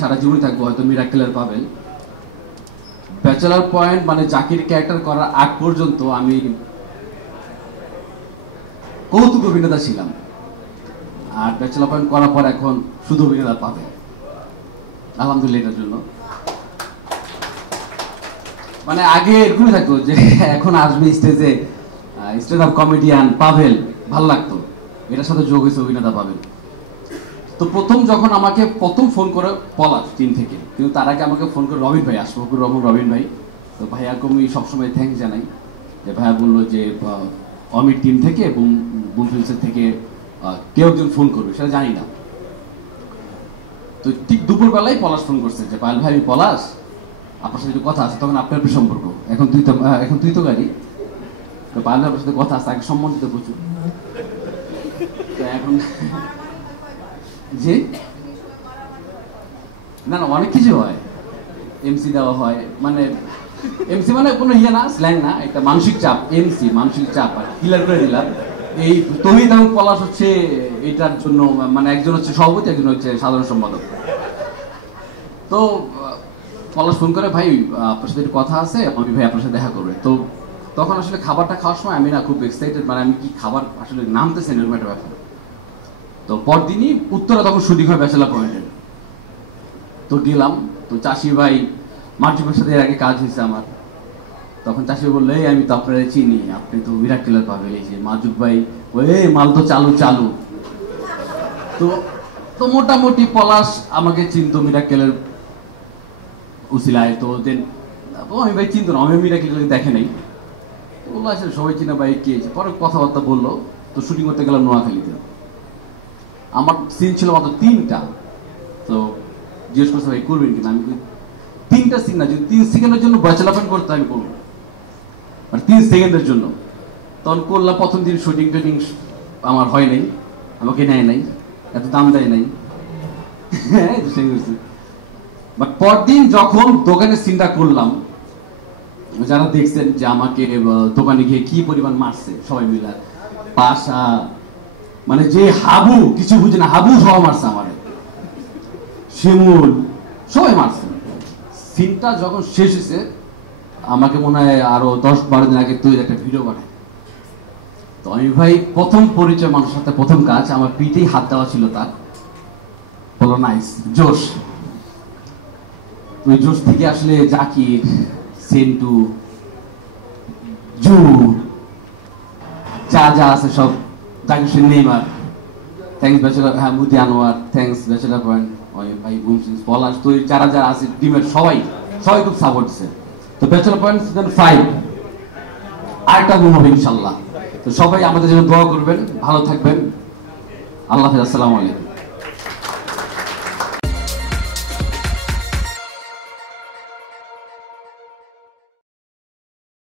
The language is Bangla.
সারা জীবনই থাকবো হয়তো মিরাকেলের পাবেল। ব্যাচেলার পয়েন্ট মানে জাকির ক্যারেক্টার করার আগ পর্যন্ত আমি কৌতুক অভিনেতা ছিলাম, আর ব্যাচেলার পয়েন্ট করার পর এখন শুধু অভিনেতা পাবে। আলহামদুলিল্লাহ এটার জন্য। মানে আগে এরকমই থাকতো যে এখন আসবে স্টেজে স্টেজ অফ কমেডিয়ান পাভেল, ভাল লাগতো, এটার সাথে যোগ হয়েছে অভিনেতা পাভেল। তো প্রথম যখন আমাকে ফোন করে পলাশ টিম থেকে, কিন্তু তার আগে আমাকে ফোন করে রবিন ভাই, আশফাকুর রহমান রবিন ভাই। তো ভাইয়াকে আমি সবসময় থ্যাঙ্কস জানাই যে ভাইয়া বললো যে অমির টিম থেকে এবং বুম ফিল্মসের থেকে কেউ একজন ফোন করবে, সেটা জানি না। তো ঠিক দুপুরবেলায় পলাশ ফোন করছে যে পায়েল ভাই, আমি পলাশ, আপনার সাথে কথা আছে। তখন আপনার সম্পর্ক, এখন তুই তো গাড়ি, তো পায়েল ভাই আপনার সাথে কথা আছে, আগে সম্মানিত প্রচুর। তো এখন জি না অনেক কিছু হয়, এমসি দেওয়া হয়, মানে এমসি মানে কোনো ইয়ে না, স্ল্যাং না, একটা মানসিক চাপ। এমসি মানসিক চাপ আর ক্লিয়ার করে দিলাম। এই তহিদ এবং পলাশ হচ্ছে এটার জন্য, মানে একজন হচ্ছে সভাপতি, একজন হচ্ছে সাধারণ সম্পাদক। তো পলাশ ফোন করে, ভাই আপনার সাথে একটু কথা আছে, আমি ভাই আপনার সাথে দেখা করবে। তো তখন আসলে খাবারটা খাওয়ার সময় আমি না খুব এক্সাইটেড, মানে আমি কি খাবার আসলে নামতেছে এরকম একটা ব্যাপার। তো পরদিনই উত্তরা তখন শুটিং হয় ব্যাচেলার পয়েন্টে। তো গেলাম, তো চাষি ভাই মার্জিমের সাথে এর আগে কাজ হয়েছে আমার। তখন চাষি বললো, এই আমি তো আপনারা চিনি, আপনি তো মিরাকেলের পাবেন, এই যে মাজুক ভাই, ওই মাল তো চালু চালু। তো তো মোটামুটি পলাশ আমাকে চিনতো মিরাকেলের উসিলায়। তো দেন আমি ভাই চিনতো না, আমি মিরাকেলের দেখে নাই। তো বললো আসলে সবাই চিনা ভাই, কে? পরে কথাবার্তা বললো। তো শুটিং করতে গেলাম নোয়াখালীতে। আমার সিন ছিল মাত্র 3টা। তো জিজ্ঞেস করছে ভাই করবেন কিনা, আমি 3টা সিন না, যদি 3 সেকেন্ডের জন্য ব্যাচেলার পয়েন্ট করতে আমি করবো, মানে 3 সেকেন্ডের জন্য। তখন করলাম, প্রথম দিন শুটিং টুটিং আমার হয় নাই, আমাকে নেয় নাই, এত দাম দেয় নাই। বাট পরদিন যখন দোকানের সিনটা করলাম, যারা দেখছেন যে আমাকে দোকানে গিয়ে কি পরিমাণ মারছে সবাই মিলে, পাশা মানে যে হাবু কিছু বুঝে না, হাবু সবাই মারছে আমার, শিমুল সবাই মারছে। সিনটা যখন শেষ হয়েছে, আমাকে মনে হয় আরো 10-12 দিন আগে তৈরি একটা ভিডিও বানায়। তো আমি ভাই প্রথম পরিচয় মানুষের সাথে, প্রথম কাজ, আমার পিঠেই হাত দেওয়া ছিল তার, বলো নাইস জোশ। ওই জোশ থেকে আসলে জাকির, সেন্টু, জু, যা যা আছে সব, Zakir Hossain Neymar, thanks bachelor, হ্যাঁ মুদি আনোয়ার, থ্যাংকস ব্যাচেলার পয়েন্ট, ভাই পলাশ, তো যারা যারা আছে টিমের সবাই খুব সাপোর্ট দিচ্ছে। তো ব্যাচেলার পয়েন্ট সিজন 5 আরেকটা গুণ হবে ইনশাল্লাহ। তো সবাই আমাদের জন্য দোয়া করবেন, ভালো থাকবেন, আল্লাহ হাফেজ, আসসালামু আলাইকুম।